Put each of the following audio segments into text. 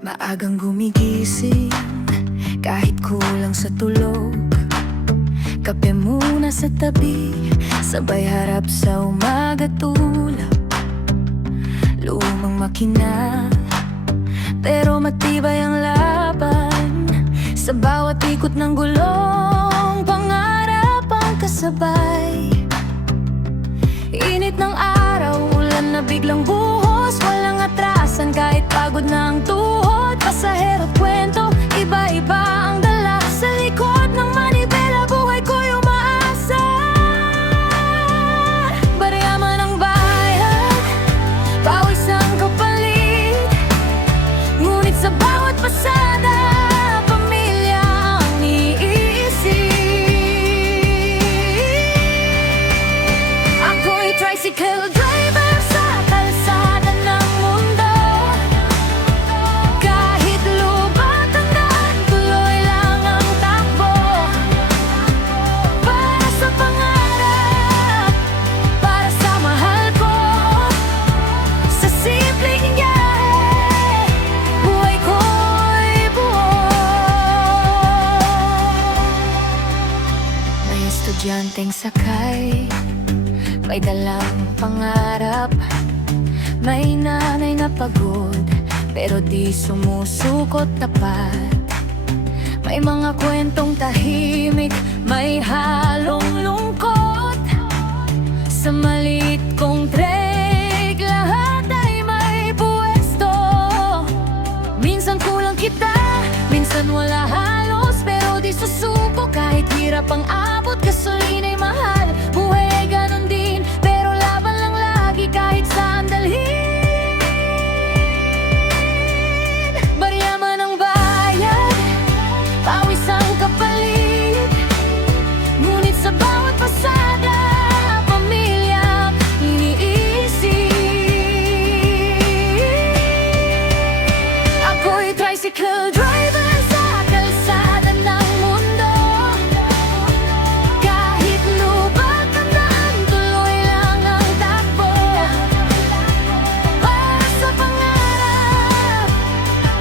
Maagang gumigising kahit kulang sa tulog. Kape muna sa tabi, sabay harap sa umaga tulap. Lumang makina, pero matibay ang laban. Sa bawat ikot ng gulong, pangarap ang kasabay. Init ng araw, ulan na biglang buhos. Walang atrasan kahit pagod na ang tuhod. Pasahero't kwento, iba-iba ang dala. Sa likod ng manibela, buhay ko'y umaasa. Barya man ang bayad, pawis ang kapalit. Ngunit sa bawat pasada, pamilya ang iisip. Ako'y tricycle driver sa kalsada ng mundo. Kahit lubat ang daan, tuloy lang ang takbo. Para sa pangarap, para sa mahal ko. Sa simpleng biyahe, buhay ko'y buo. May estudyanteng sakay, may dalang pangarap. May nanay na pagod, pero di sumusukot tapat. May mga kwentong tahimik, may halong lungkot. Sa maliit kong trek, lahat ay may puwesto. Minsan kulang kita, minsan wala halos, pero di susuko kahit hirap ang abot. Gasolina'y mahal, buhay ay ganon din, pero laban lang lagi kahit saan dalhin. Barya man ang bayad, pawis ang kapalit. Ngunit sa bawat pasada, pamilya iniisip. Ako'y tricycle driver sa kalsada ng mundo. Kahit lubat ang daan, tuloy lang ang takbo. Para sa pangarap,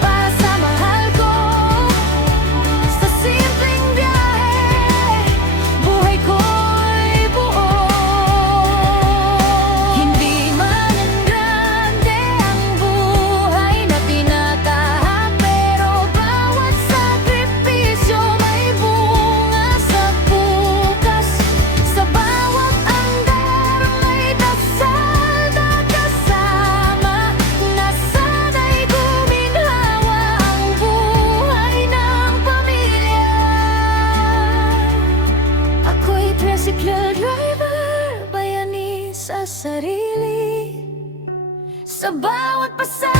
para sa mahal ko. Sa simpleng biyahe, buhay ko'y buo. Hindi man ang grande ang buhay na tinatahak, pero bawat sakripisyo may bunga sa bukas. Sa bawat andar may dasal na kasama, na sana'y guminhawa ang buhay ng pamilya. Ako'y tricycle driver, bayani sa sarili. Sa bawat pasada,